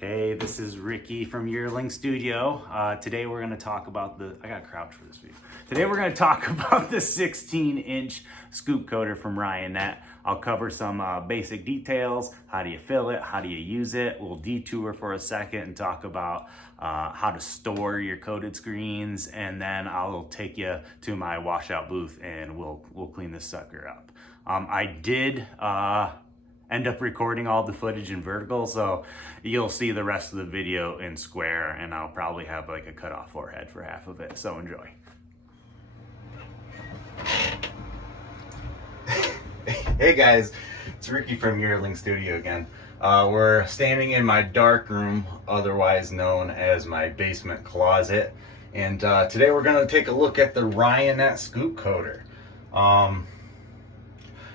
Hey, this is Ricky from Yearling Studio. Today we're going to talk about I got crouch for this video. Today we're going to talk about the 16-inch scoop coater from Ryonet. I'll cover some basic details. How do you fill it? How do you use it? We'll detour for a second and talk about how to store your coated screens, and then I'll take you to my washout booth and we'll clean this sucker up. I did end up recording all the footage in vertical, so you'll see the rest of the video in square, and I'll probably have like a cut off forehead for half of it, so enjoy. Hey guys, it's Ricky from Yearling Studio again. We're standing in my dark room, otherwise known as my basement closet, and today we're going to take a look at the Ryonet scoop coater.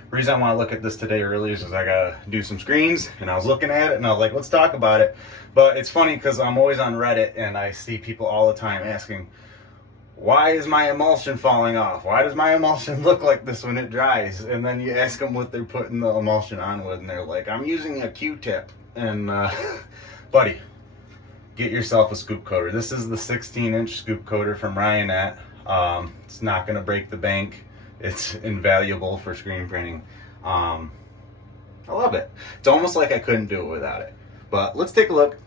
The reason I want to look at this today really is because I gotta do some screens, and I was looking at it and I was like, let's talk about it. But it's funny because I'm always on Reddit and I see people all the time asking, why is my emulsion falling off? Why does my emulsion look like this when it dries? And then you ask them what they're putting the emulsion on with, and they're like, I'm using a Q-tip. And buddy, get yourself a scoop coater. This is the 16-inch scoop coater from Ryonet. It's not gonna break the bank. It's invaluable for screen printing. I love it. It's almost like I couldn't do it without it. But let's take a look.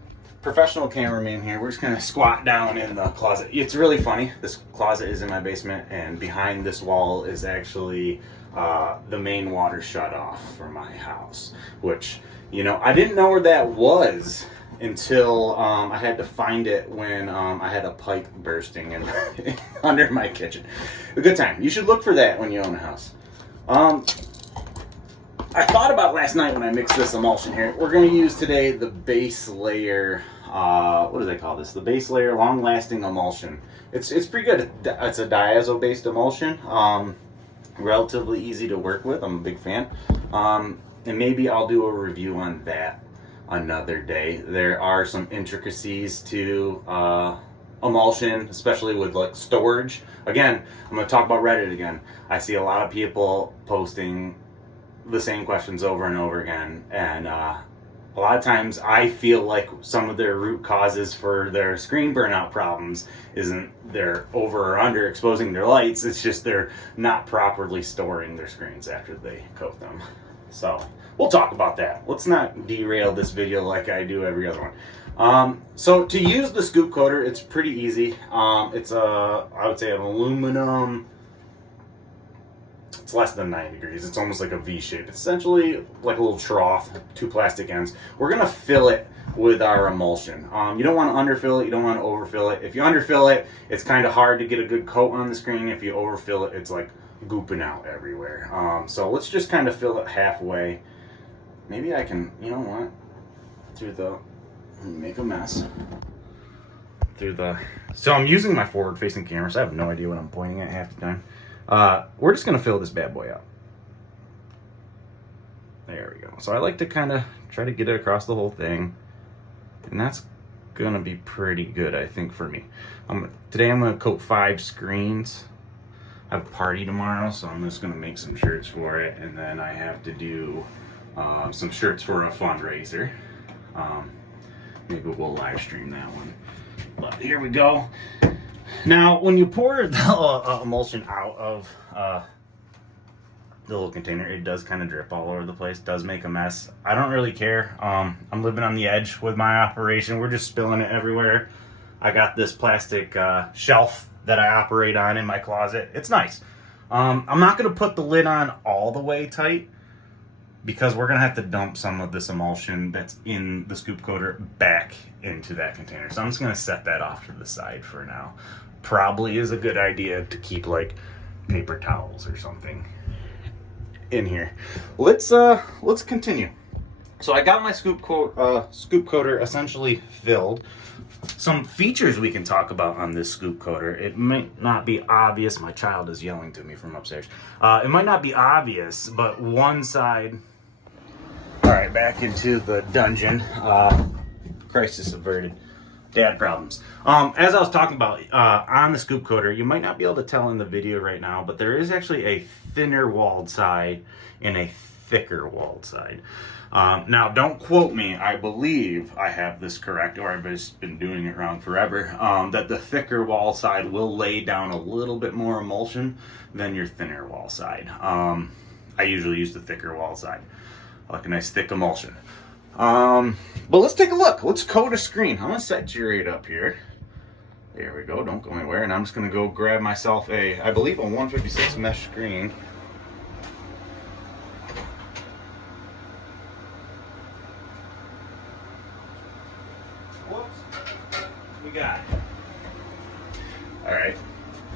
Professional cameraman here. We're just gonna squat down in the closet. It's really funny. This closet is in my basement, and behind this wall is actually the main water shut off for my house. Which, you know, I didn't know where that was until I had to find it when I had a pipe bursting in under my kitchen. A good time. You should look for that when you own a house. I thought about last night when I mixed this emulsion here. We're going to use today the base layer, what do they call this? The base layer long-lasting emulsion. It's pretty good. It's a diazo based emulsion. Relatively easy to work with. I'm a big fan. And maybe I'll do a review on that another day. There are some intricacies to emulsion, especially with like storage. Again, I'm going to talk about Reddit again. I see a lot of people posting the same questions over and over again, and a lot of times I feel like some of their root causes for their screen burnout problems isn't they're over or under exposing their lights, it's just they're not properly storing their screens after they coat them. So we'll talk about that. Let's not derail this video like I do every other one. So to use the scoop coater, it's pretty easy. It's I would say an aluminum. It's less than 9 degrees. It's almost like a V shape. It's essentially like a little trough, two plastic ends. We're gonna fill it with our emulsion. You don't want to underfill it. You don't want to overfill it. If you underfill it, it's kind of hard to get a good coat on the screen. If you overfill it, it's like gooping out everywhere. So let's just kind of fill it halfway. Maybe I can, you know what? Make a mess. So I'm using my forward-facing camera, so I have no idea what I'm pointing at half the time. We're just gonna fill this bad boy out. There we go. So I like to kind of try to get it across the whole thing, and that's gonna be pretty good, I think, for me. Today I'm gonna coat 5 screens. I have a party tomorrow, so I'm just gonna make some shirts for it, and then I have to do some shirts for a fundraiser. Maybe we'll live stream that one. But here we go. Now, when you pour the emulsion out of the little container, it does kind of drip all over the place. Does make a mess. I don't really care. I'm living on the edge with my operation. We're just spilling it everywhere. I got this plastic shelf that I operate on in my closet. It's nice. I'm not going to put the lid on all the way tight, because we're going to have to dump some of this emulsion that's in the scoop coater back into that container. So I'm just going to set that off to the side for now. Probably is a good idea to keep like paper towels or something in here. Let's continue. So I got my scoop coater essentially filled. Some features we can talk about on this scoop coater. It might not be obvious. My child is yelling to me from upstairs. It might not be obvious, but one side... All right, back into the dungeon. Crisis averted. Dad problems. As I was talking about on the scoop coater, you might not be able to tell in the video right now, but there is actually a thinner walled side and a thicker walled side. Now, don't quote me. I believe I have this correct, or I've just been doing it wrong forever, that the thicker wall side will lay down a little bit more emulsion than your thinner wall side. I usually use the thicker wall side. I like a nice thick emulsion. But let's take a look. Let's coat a screen. I'm going to saturate up here. There we go. Don't go anywhere. And I'm just going to go grab myself I believe a 156 mesh screen. We got it. All right.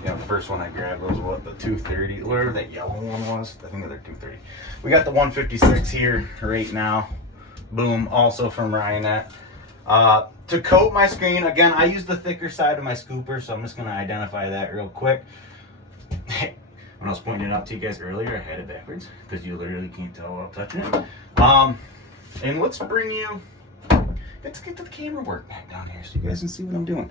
Yeah, the first one I grabbed was what, the 230, whatever that yellow one was. I think they're 230. We got the 156 here right now. Boom, also from Ryonet. To coat my screen, again, I use the thicker side of my scooper, so I'm just gonna identify that real quick. When I was pointing it out to you guys earlier, I had it backwards because you literally can't tell without touching it. And let's get the camera work back down here so you guys can see what I'm doing.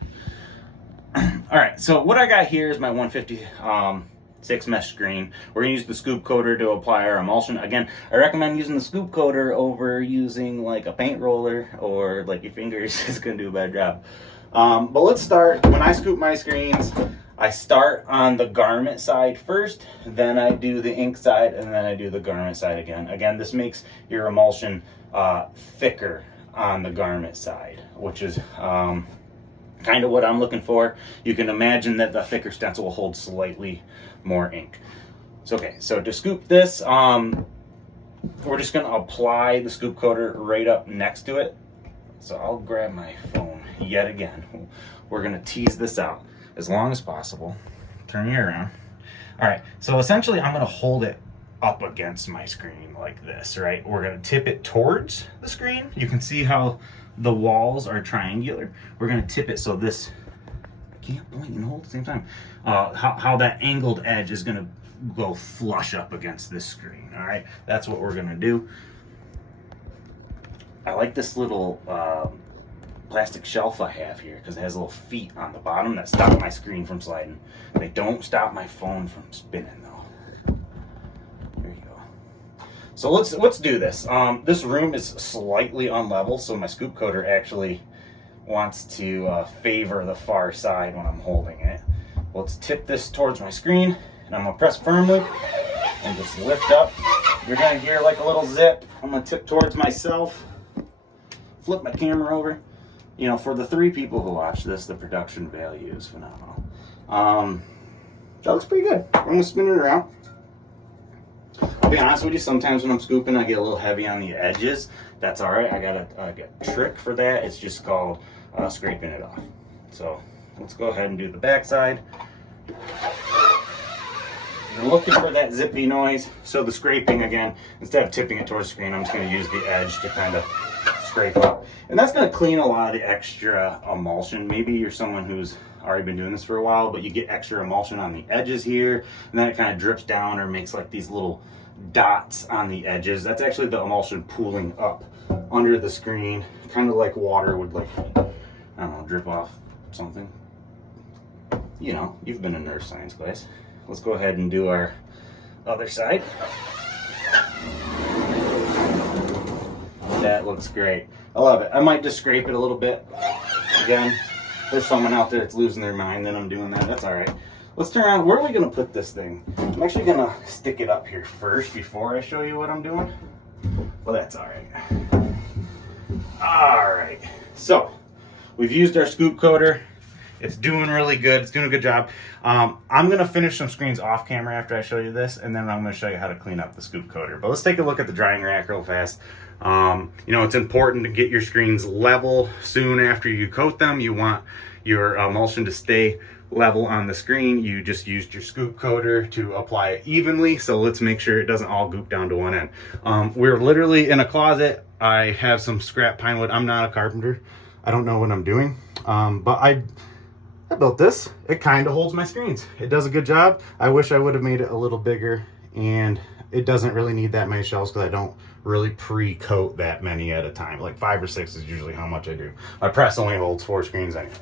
All right, so what I got here is my 156 mesh screen. We're gonna use the scoop coater to apply our emulsion. Again, I recommend using the scoop coater over using like a paint roller or like your fingers. It's gonna do a better job. But let's start. When I scoop my screens, I start on the garment side first, then I do the ink side, and then I do the garment side again. Again, this makes your emulsion thicker on the garment side, which is kind of what I'm looking for. You can imagine that the thicker stencil will hold slightly more ink. So okay, so to scoop this, we're just gonna apply the scoop coater right up next to it. So I'll grab my phone yet again. We're gonna tease this out as long as possible. Turn you around. All right, so essentially I'm gonna hold it up against my screen like this, right? We're gonna tip it towards the screen. You can see how the walls are triangular. We're gonna tip it so this, I can't blink and hold at the same time, how that angled edge is gonna go flush up against this screen, all right? That's what we're gonna do. I like this little plastic shelf I have here because it has little feet on the bottom that stop my screen from sliding. They don't stop my phone from spinning though. There you go. So let's do this. This room is slightly unlevel, so my scoop coater actually wants to favor the far side when I'm holding it. Let's tip this towards my screen, and I'm gonna press firmly and just lift up. You're gonna hear like a little zip. I'm gonna tip towards myself, flip my camera over. You know, for the 3 people who watch this, the production value is phenomenal. That looks pretty good. I'm gonna spin it around. I'll be honest with you, sometimes when I'm scooping, I get a little heavy on the edges. That's all right. I got a trick for that. It's just called scraping it off. So let's go ahead and do the back side. You're looking for that zippy noise. So the scraping, again, instead of tipping it towards the screen, I'm just going to use the edge to kind of scrape up. And that's going to clean a lot of the extra emulsion. Maybe you're someone who's already been doing this for a while, but you get extra emulsion on the edges here, and then it kind of drips down or makes like these little dots on the edges. That's actually the emulsion pooling up under the screen, kind of like water would, like, I don't know, drip off something. You know, you've been in nurse science class. Let's go ahead and do our other side. That looks great. I love it. I might just scrape it a little bit. Again, there's someone out there that's losing their mind that I'm doing that. That's all right. Let's turn around. Where are we going to put this thing? I'm actually going to stick it up here first before I show you what I'm doing. Well, that's all right. All right. So we've used our scoop coater. It's doing really good. It's doing a good job. I'm going to finish some screens off camera after I show you this, and then I'm going to show you how to clean up the scoop coater. But let's take a look at the drying rack real fast. You know, it's important to get your screens level soon after you coat them. You want your emulsion to stay level on the screen. You just used your scoop coater to apply it evenly, so let's make sure it doesn't all goop down to one end. We're literally in a closet. I have some scrap pine wood. I'm not a carpenter. I don't know what I'm doing, but I built this. It kind of holds my screens. It does a good job. I wish I would have made it a little bigger, and it doesn't really need that many shelves because I don't really pre-coat that many at a time. Like 5 or 6 is usually how much I do. My press only holds 4 screens anyways.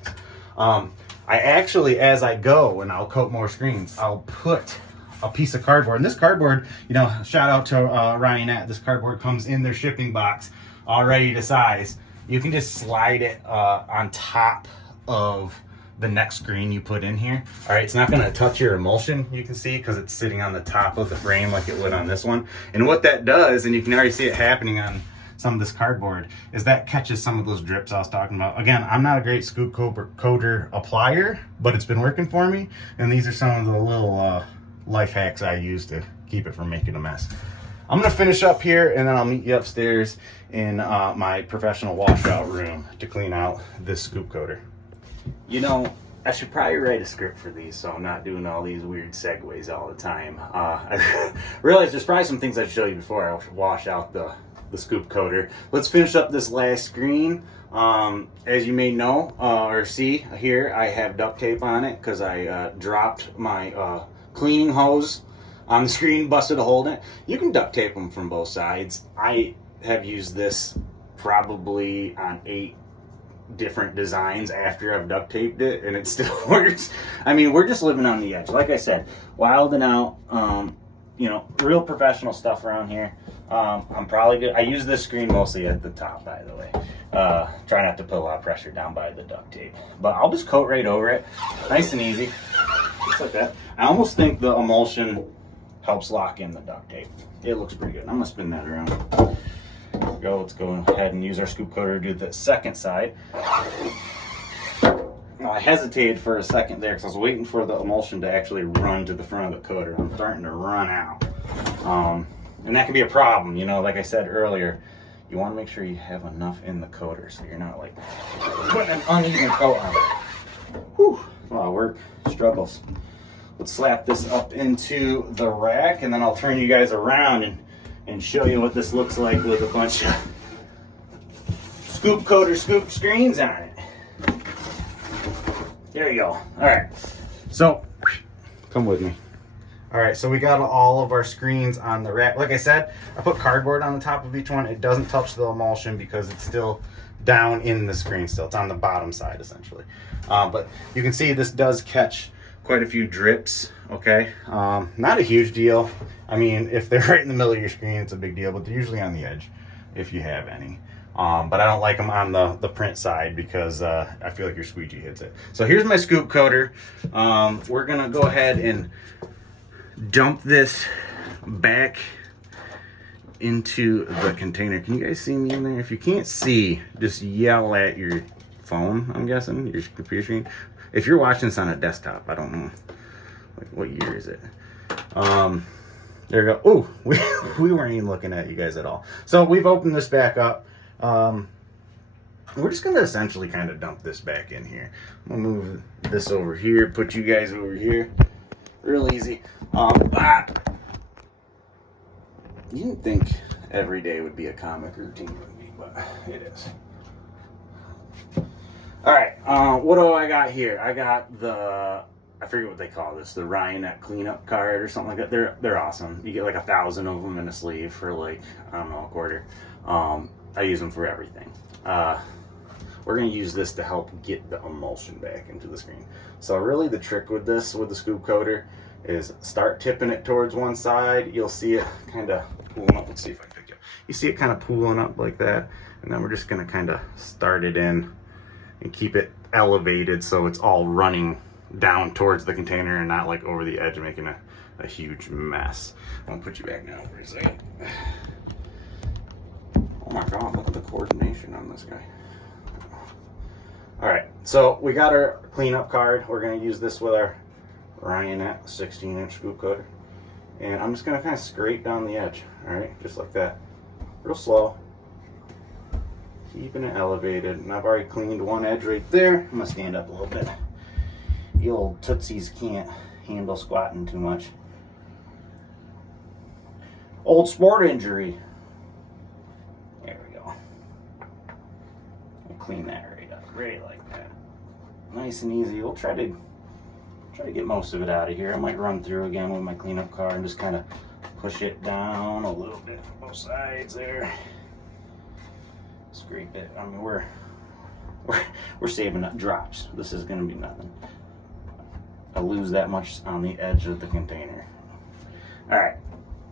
I actually, as I go and I'll coat more screens, I'll put a piece of cardboard. And this cardboard, you know, shout out to Ryonet. This cardboard comes in their shipping box already to size. You can just slide it on top of the next screen you put in here. All right, it's not gonna touch your emulsion, you can see, because it's sitting on the top of the frame like it would on this one. And what that does, and you can already see it happening on some of this cardboard, is that catches some of those drips I was talking about. Again, I'm not a great scoop coater applier, but it's been working for me. And these are some of the little life hacks I use to keep it from making a mess. I'm gonna finish up here and then I'll meet you upstairs in my professional washout room to clean out this scoop coater. You know, I should probably write a script for these so I'm not doing all these weird segues all the time. I realized there's probably some things I'd show you before I wash out the scoop coater. Let's finish up this last screen. As you may know or see here, I have duct tape on it because I dropped my cleaning hose on the screen, busted a hole in it. You can duct tape them from both sides. I have used this probably on 8 different designs after I've duct taped it, and it still works. I mean, we're just living on the edge. Like I said, wilding out, you know, real professional stuff around here. I'm probably good. I use this screen mostly at the top, by the way. Try not to put a lot of pressure down by the duct tape, but I'll just coat right over it. Nice and easy, just like that. I almost think the emulsion helps lock in the duct tape. It looks pretty good. I'm gonna spin that around. There we go. Let's go ahead and use our scoop coater to do the second side. Now, I hesitated for a second there because I was waiting for the emulsion to actually run to the front of the coater. I'm starting to run out. And that can be a problem, you know, like I said earlier, you want to make sure you have enough in the coater so you're not like putting an uneven coat on it. Whew, a lot of work, struggles. Let's slap this up into the rack and then I'll turn you guys around and show you what this looks like with a bunch of scoop coater scoop screens on it. There you go. All right, so come with me. All right, so we got all of our screens on the rack. Like I said, I put cardboard on the top of each one. It doesn't touch the emulsion because it's still down in the screen still. It's on the bottom side, essentially. But you can see this does catch quite a few drips, okay? Not a huge deal. I mean, if they're right in the middle of your screen, it's a big deal, but they're usually on the edge, if you have any. But I don't like them on the print side because I feel like your squeegee hits it. So here's my scoop coater. We're gonna go ahead and dump this back into the container. Can you guys see me in there? If you can't see, just yell at your phone, I'm guessing, your computer screen. If you're watching this on a desktop, I don't know, like what year is it? There we go. Oh, we weren't even looking at you guys at all. So we've opened this back up. We're just gonna essentially kind of dump this back in here. I'm gonna move this over here, put you guys over here. Real easy. You didn't think every day would be a comic routine with me, but it is. All right, what do I got here? I got the, I forget what they call this, the Ryonet cleanup card or something like that. They're awesome. You get like 1,000 of them in a sleeve for like, I don't know, a quarter. I use them for everything. We're gonna use this to help get the emulsion back into the screen. So really the trick with this, with the scoop coater, is start tipping it towards one side. You'll see it kind of pooling up. Let's see if I can pick it up. You see it kind of pooling up like that. And then we're just gonna kind of start it in and keep it elevated so it's all running down towards the container and not like over the edge, making a huge mess. I'll put you back now for a second. Oh my God, look at the coordination on this guy. All right, so we got our cleanup card. We're gonna use this with our Ryonet 16-inch scoop coater. And I'm just gonna kind of scrape down the edge, all right? Just like that, real slow. Keeping it elevated, and I've already cleaned one edge right there. I'm gonna stand up a little bit. You old tootsies can't handle squatting too much. Old sport injury. There we go. I'll clean that right up, right like that. Nice and easy. We'll try to get most of it out of here. I might run through again with my cleanup card and just kind of push it down a little bit from both sides there. Scrape it. I mean, we're saving up drops. This is going to be nothing. I lose that much on the edge of the container. All right,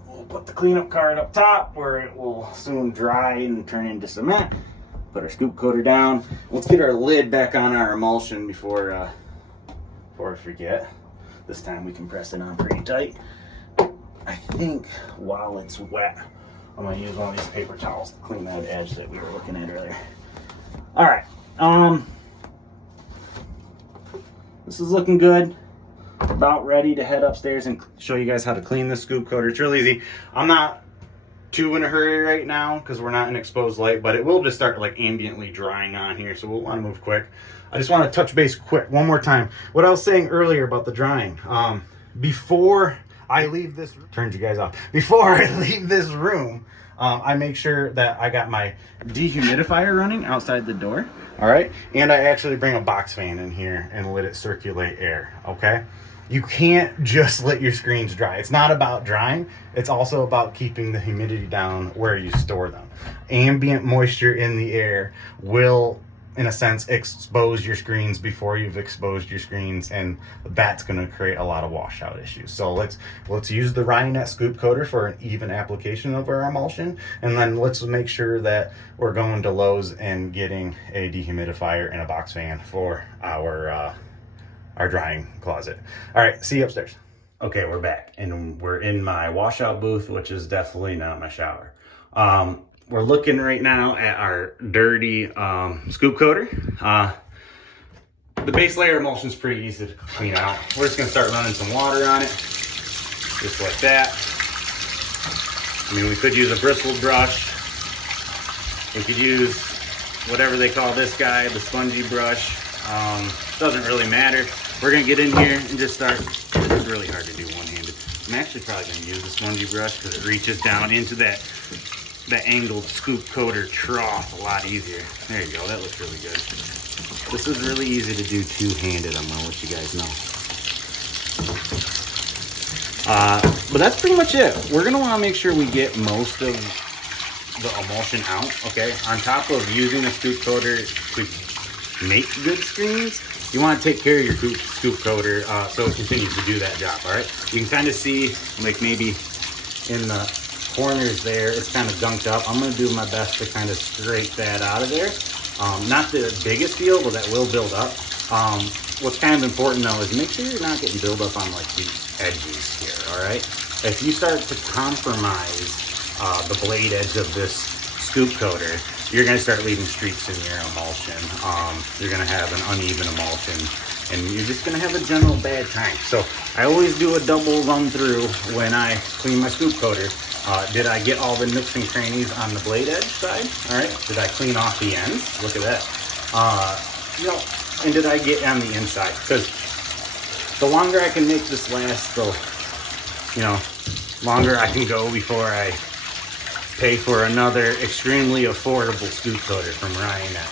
we'll put the cleanup card up top where it will soon dry and turn into cement. Put our scoop coater down. Let's get our lid back on our emulsion before I forget. This time we can press it on pretty tight. I think while it's wet, I'm gonna use one of these paper towels to clean that edge that we were looking at earlier. All right, this is looking good. About ready to head upstairs and show you guys how to clean the scoop coater. It's real easy. I'm not too in a hurry right now because we're not in exposed light, but it will just start like ambiently drying on here, so we'll want to move quick. I just want to touch base quick one more time. What I was saying earlier about the drying, before I leave this, turned you guys off. Before I leave this room, I make sure that I got my dehumidifier running outside the door. All right, and I actually bring a box fan in here and let it circulate air. Okay, you can't just let your screens dry. It's not about drying. It's also about keeping the humidity down where you store them. Ambient moisture in the air will, in a sense, expose your screens before you've exposed your screens, and that's going to create a lot of washout issues. So let's use the Ryonet scoop coater for an even application of our emulsion, and then let's make sure that we're going to Lowe's and getting a dehumidifier and a box fan for our drying closet. All right, see you upstairs. Okay, we're back, and we're in my washout booth, which is definitely not my shower. We're looking right now at our dirty scoop coater. The base layer emulsion is pretty easy to clean out. We're just gonna start running some water on it, just like that. I mean, we could use a bristled brush. We could use whatever they call this guy, the spongy brush. Doesn't really matter. We're gonna get in here and just start. It's really hard to do one-handed. I'm actually probably gonna use the spongy brush because it reaches down into that angled scoop coater trough a lot easier. There you go, that looks really good. This is really easy to do two-handed, I'm gonna let you guys know. But that's pretty much it. We're gonna wanna make sure we get most of the emulsion out, okay? On top of using a scoop coater to make good screens, you wanna take care of your scoop coater so it continues to do that job, all right? You can kind of see, like maybe in the corners there, it's kind of gunked up. I'm going to do my best to kind of scrape that out of there. Not the biggest deal, but that will build up. What's kind of important though is make sure you're not getting build up on like the edges here, all right? If you start to compromise the blade edge of this scoop coater, you're going to start leaving streaks in your emulsion. You're going to have an uneven emulsion, and you're just going to have a general bad time. So I always do a double run through when I clean my scoop coater. Did I get all the nooks and crannies on the blade edge side? All right. Did I clean off the ends? Look at that. You know, and did I get on the inside? Because the longer I can make this last, the, you know, longer I can go before I pay for another extremely affordable scoop coater from Ryonet.